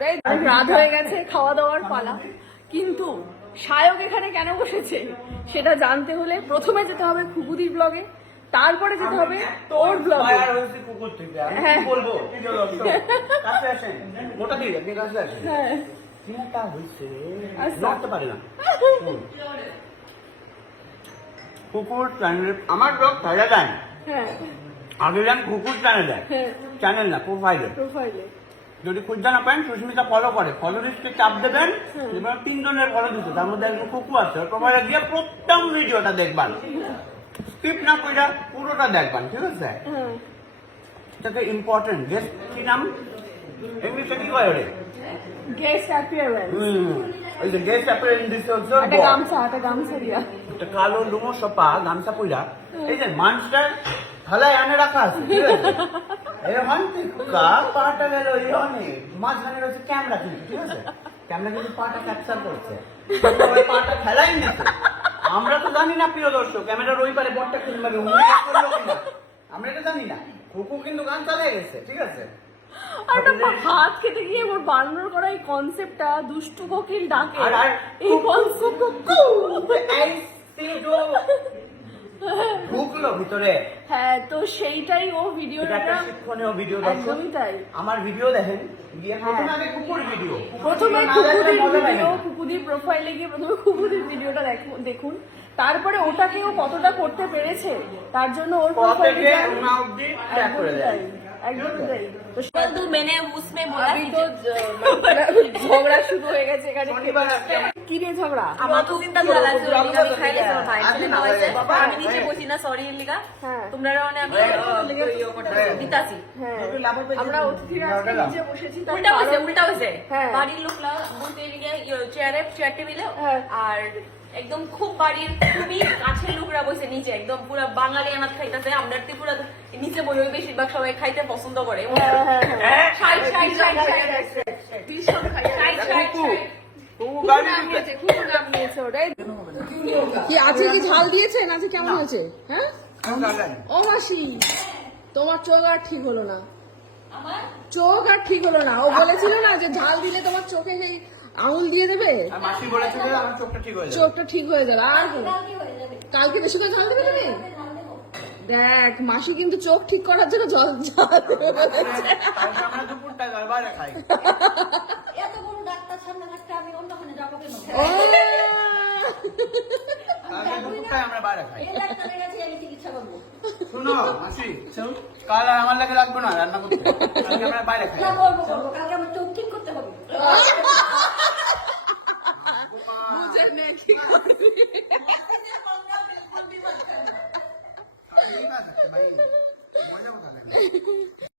ওটাই রাত হয়ে গেছে, খাওয়া দাওয়ার পালা। কিন্তু সায়ক এখানে কেন বসেছে সেটা জানতে হলে প্রথমে যেতে হবে খুকুদির ব্লগে, তারপরে যেতে হবে ওর ব্লগে। হ্যাঁ বলবো মোটা দিয়ে আপনি কাছে আসেন। হ্যাঁ চিন্তা হয়েছে আচ্ছা। নড়তে পারে না কুকুর চ্যানেল আমার ব্লগ ছাড়া দেন হ্যাঁ আগে যান কুকুর চ্যানেলে, চ্যানেল না প্রোফাইলে। প্রোফাইলে যদি খুঁজতে না পারেন সুস্মিতা ফলো করে, ফলো লিস্টে চাপ দেবেন, এবার 3 জনের ফলো দিতে, তার মধ্যে একজন কুকুর আছে, প্রোফাইলে গিয়ে প্রথম ভিডিওটা দেখবেন, স্কিপ না করে পুরোটা দেখবেন, ঠিক আছে? এটাকে ইম্পর্টেন্ট গেস্ট কি নাম ইংলিশে কি কয় রে? Guest appearance. ওই যে গেস্ট অ্যাপিয়ারেন্স দিতে হচ্ছে একটা গামছা দিয়া একটা কালো লুমো সপা গামছা পইরা এই যে মানস্টার থালায় আনে রাখা আছে, ঠিক আছে? এখন পাটা গেল ইহনে মাঝখানে রয়েছে ক্যামেরা, কিন্তু ঠিক আছে ক্যামেরা কিন্তু পাটা ক্যাপচার করছে, পাটা ফেলাই নিচ্ছে। আমরা তো জানি না প্রিয় দর্শক ক্যামেরার ওই পারে বটটা কিনবে আমরা এটা জানি না। কুকু কিন্তু গান চালিয়ে গেছে, ঠিক আছে? আর ভাত খেতে গিয়ে ওর বানানোর করা এই কনসেপ্টটা দুষ্টু কোকিল ডাকে, এই কনসেপ্ট ঢুকলো ভিতরে। হ্যাঁ তো সেইটাই ও ভিডিওটা শিক্ষণীয় ভিডিও, একদমই তাই। আমার ভিডিও দেখেন গিয়ে প্রথমে আগে কুকুর ভিডিও, প্রথমে কুকুদির ভিডিও, কুকুদির প্রোফাইলে গিয়ে প্রথমে কুকুদির ভিডিওটা দেখুন, তারপরে ওটাকেও কতটা করতে পেরেছে তার জন্য ওর প্রোফাইলে तो मैंने उसमें बोला कि ঝগড়া শুরু হয়ে গেছে এখানে। কি রে ঝগড়া? আমার তো চিন্তা করা লাগছে লিগা আমি খাই গেছে ভাই চলে খাওয়াইছে আমি নিচে বসি না সরি লিগা তোমরা মানে আমি দিতাছি। আমরা অতিথিরা নিচে বসেছি, উল্টা হইছে বাড়ির লোকরা বলতে গিয়ে চেয়ার টেবিলে আর একদম খুব বাড়ির খুবই কাছের লোকরা বসে নিচে, একদম পুরো বাঙালি আনাত খাইতেছে। আমরা ত্রিপুরা নিচে বসে বেশিরভাগ সবাই খাইতে পছন্দ করে। কি আছে, কি ঝাল দিয়েছেন? আছে কেমন হয়েছে? হ্যাঁ ও মাসি তোমার চোখ আর ঠিক হলো না, চোখ আর ঠিক হলো না। ও বলেছিল না যে ঝাল দিলে তোমার চোখে আঙুল দিয়ে দেবে, মাসি বলেছিল আমার চোখটা ঠিক হয়ে যাবে, চোখটা ঠিক হয়ে যাবে। আর কালকে বেশি করে ঝাল দেবে তুমি? দেখ মাসি কিন্তু চোখ ঠিক করার জন্য ঝাল দেবে বলেছে। আমরা দুপুরটা বাইরে খাই। এত বড় ডাক্তার সামনে থাকতে আমি অন্যখানে যাবো কেন? আমরা বাইরে খাই। এই ডাক্তারের কাছে আমি চিকিৎসা করবো। শুনো মাসি, কাল আর আমার লাগে লাগবে না রান্না করতে, আমরা বাইরে খাই। না করবো কালকে আমার চোখ ঠিক করতে হবে। বুঝে নে কি করবি। ভাই মজা কথা